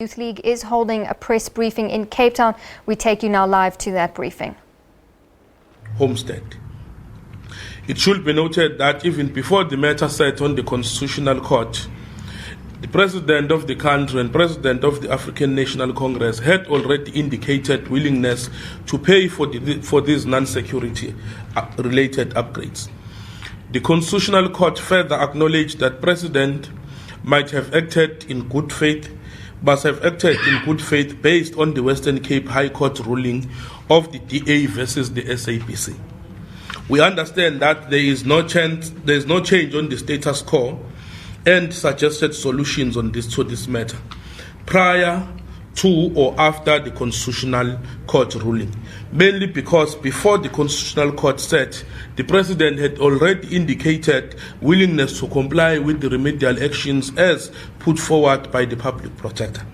Youth League is holding a press briefing in Cape Town. We take you now live to that briefing. Homestead. It should be noted that even before the matter sat on the Constitutional Court, the President of the country and President of the African National Congress had already indicated willingness to pay for these non-security related upgrades. The Constitutional Court further acknowledged that President might have acted in good faith, based on the Western Cape High Court ruling of the DA versus the SABC. We understand that there is no change on the status quo and suggested solutions on to this matter prior to or after the Constitutional Court ruling, mainly because before the Constitutional Court set, the President had already indicated willingness to comply with the remedial actions as put forward by the Public Protector.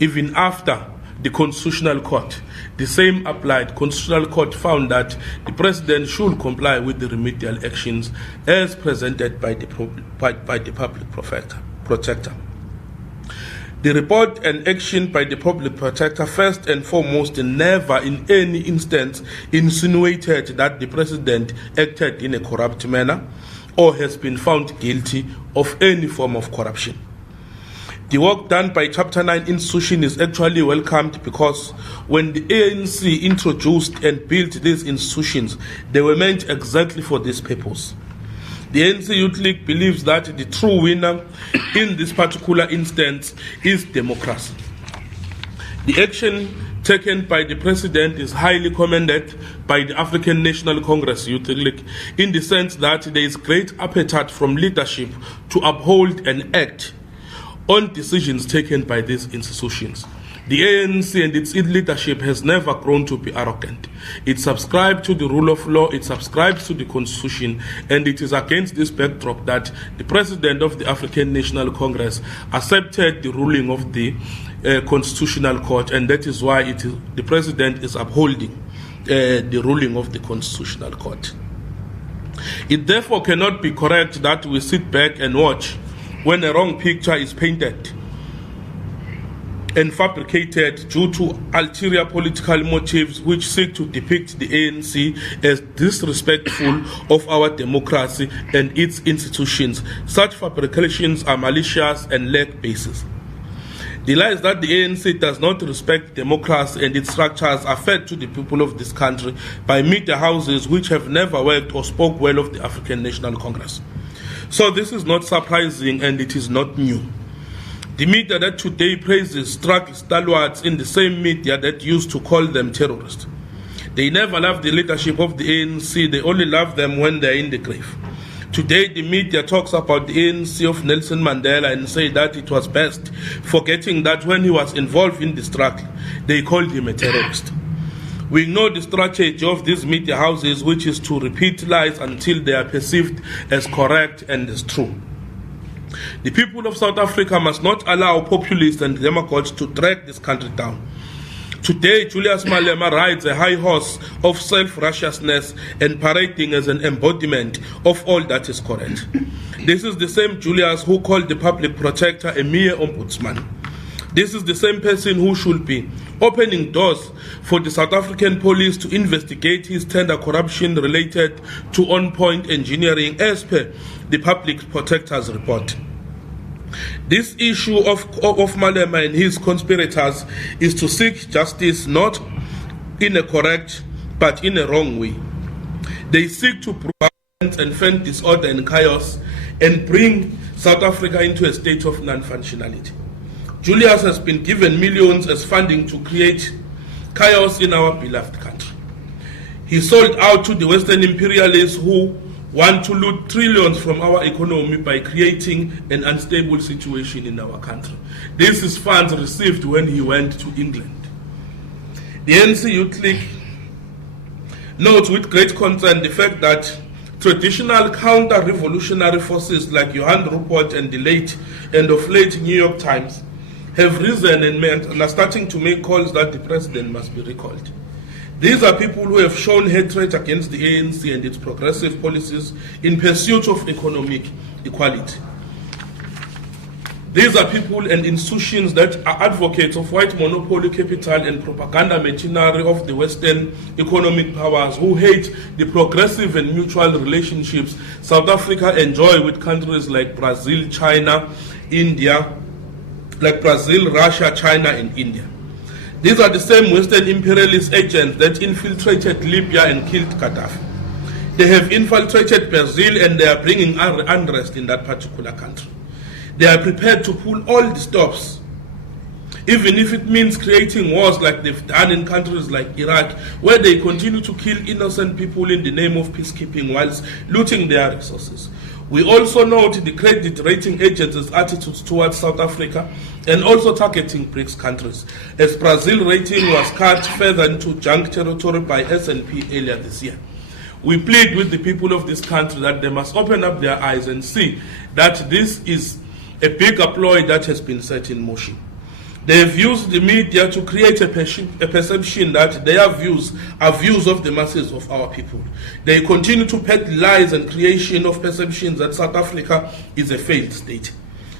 Even after the Constitutional Court, the same applied. Constitutional Court found that the President should comply with the remedial actions as presented by the Public Protector. The report and action by the Public Protector first and foremost never in any instance insinuated that the President acted in a corrupt manner or has been found guilty of any form of corruption. The work done by Chapter 9 institution is actually welcomed because when the ANC introduced and built these institutions, they were meant exactly for this purpose. The ANC Youth League believes that the true winner in this particular instance is democracy. The action taken by the President is highly commended by the African National Congress Youth League in the sense that there is great appetite from leadership to uphold and act on decisions taken by these institutions. The ANC and its leadership has never grown to be arrogant. It subscribes to the rule of law, it subscribes to the Constitution, and it is against this backdrop that the President of the African National Congress accepted the ruling of the Constitutional Court, and that is why the President is upholding the ruling of the Constitutional Court. It therefore cannot be correct that we sit back and watch when a wrong picture is painted and fabricated due to ulterior political motives which seek to depict the ANC as disrespectful of our democracy and its institutions. Such fabrications are malicious and lack basis. The lies that the ANC does not respect democracy and its structures are fed to the people of this country by media houses which have never worked or spoke well of the African National Congress. So this is not surprising and it is not new. The media that today praises struggle stalwarts in the same media that used to call them terrorists. They never loved the leadership of the ANC, they only love them when they're in the grave. Today the media talks about the ANC of Nelson Mandela and say that it was best, forgetting that when he was involved in the struggle, they called him a terrorist. We know the strategy of these media houses, which is to repeat lies until they are perceived as correct and as true. The people of South Africa must not allow populists and demagogues to drag this country down. Today, Julius Malema rides a high horse of self-righteousness and parading as an embodiment of all that is correct. This is the same Julius who called the Public Protector a mere ombudsman. This is the same person who should be opening doors for the South African police to investigate his tender corruption related to on-point engineering as per the Public Protector's report. This issue of Malema and his conspirators is to seek justice not in a correct but in a wrong way. They seek to prevent and fend disorder and chaos and bring South Africa into a state of non-functionality. Julius has been given millions as funding to create chaos in our beloved country. He sold out to the Western imperialists who want to loot trillions from our economy by creating an unstable situation in our country. This is funds received when he went to England. The ANC Youth League notes with great concern the fact that traditional counter-revolutionary forces like Johann Rupert and of late New York Times have risen and are starting to make calls that the president must be recalled. These are people who have shown hatred against the ANC and its progressive policies in pursuit of economic equality. These are people and institutions that are advocates of white monopoly capital and propaganda machinery of the Western economic powers who hate the progressive and mutual relationships South Africa enjoy with countries like Brazil, China, India, like Brazil, Russia, China, and India. These are the same Western imperialist agents that infiltrated Libya and killed Gaddafi. They have infiltrated Brazil and they are bringing unrest in that particular country. They are prepared to pull all the stops, even if it means creating wars like they've done in countries like Iraq, where they continue to kill innocent people in the name of peacekeeping whilst looting their resources. We also note the credit rating agencies' attitudes towards South Africa and also targeting BRICS countries, as Brazil rating was cut further into junk territory by S&P earlier this year. We plead with the people of this country that they must open up their eyes and see that this is a bigger ploy that has been set in motion. They have used the media to create a perception that their views are views of the masses of our people. They continue to peddle lies and creation of perceptions that South Africa is a failed state.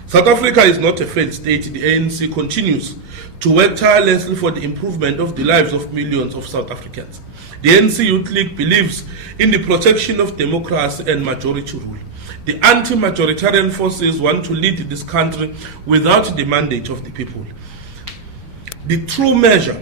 South Africa is not a failed state. The ANC continues to work tirelessly for the improvement of the lives of millions of South Africans. The ANC Youth League believes in the protection of democracy and majority rule. The anti-majoritarian forces want to lead this country without the mandate of the people. The true measure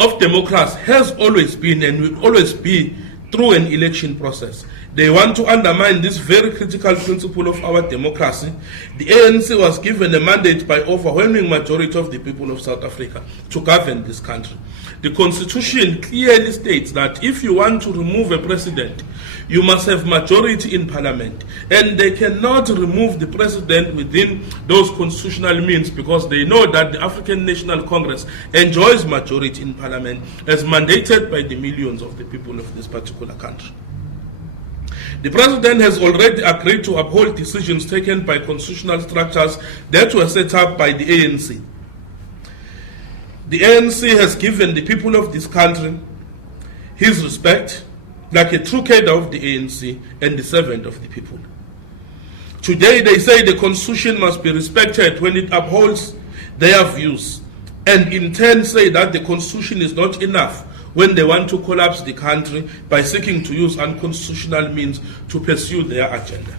of democracy has always been and will always be through an election process. They want to undermine this very critical principle of our democracy. The ANC was given a mandate by overwhelming majority of the people of South Africa to govern this country. The Constitution clearly states that if you want to remove a president, you must have majority in parliament, and they cannot remove the president within those constitutional means because they know that the African National Congress enjoys majority in parliament as mandated by the millions of the people of this particular country. The president has already agreed to uphold decisions taken by constitutional structures that were set up by the ANC. The ANC has given the people of this country his respect, like a true cadre of the ANC and the servant of the people. Today they say the Constitution must be respected when it upholds their views, and in turn say that the Constitution is not enough when they want to collapse the country by seeking to use unconstitutional means to pursue their agenda.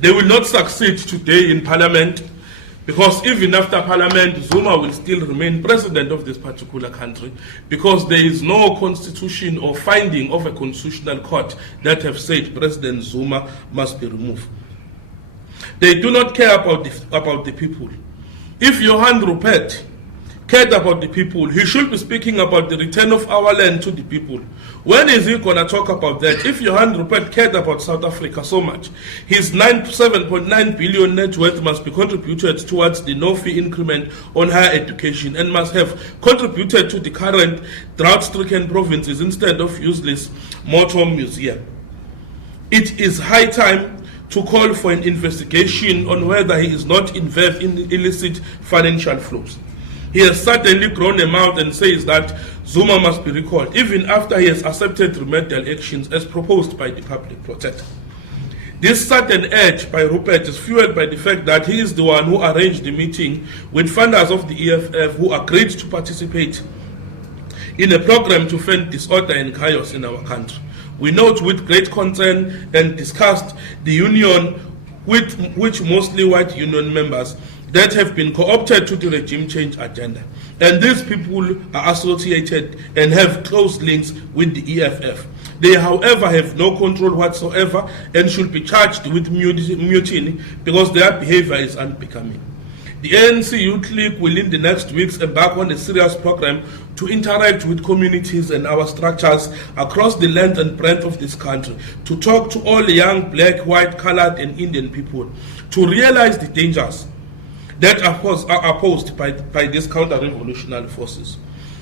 They will not succeed today in Parliament because even after Parliament, Zuma will still remain president of this particular country because there is no constitution or finding of a constitutional court that have said President Zuma must be removed. They do not care about the people. If Johan Rupert cared about the people, he should be speaking about the return of our land to the people. When is he going to talk about that? If Johan Rupert cared about South Africa so much, his 7.9 billion net worth must be contributed towards the no-fee increment on higher education and must have contributed to the current drought-stricken provinces instead of useless motor museum. It is high time to call for an investigation on whether he is not involved in illicit financial flows. He has suddenly grown a mouth and says that Zuma must be recalled, even after he has accepted remedial actions as proposed by the public protector. This sudden urge by Rupert is fueled by the fact that he is the one who arranged the meeting with funders of the EFF who agreed to participate in a program to fend disorder and chaos in our country. We note with great concern and disgust the union with which mostly white union members that have been co-opted to the regime change agenda. And these people are associated and have close links with the EFF. They, however, have no control whatsoever and should be charged with mutiny because their behavior is unbecoming. The ANC Youth League will in the next weeks embark on a serious program to interact with communities and our structures across the length and breadth of this country, to talk to all young black, white, colored and Indian people, to realize the dangers that are posed by these counter-revolutionary forces.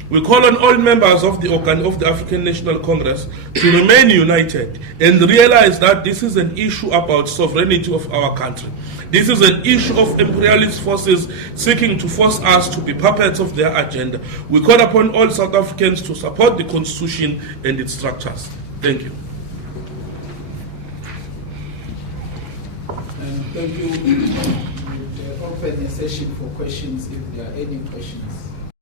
We call on all members of the African National Congress to remain united and realize that this is an issue about sovereignty of our country. This is an issue of imperialist forces seeking to force us to be puppets of their agenda. We call upon all South Africans to support the Constitution and its structures. Thank you. Thank you. open a session for questions if there are any questions.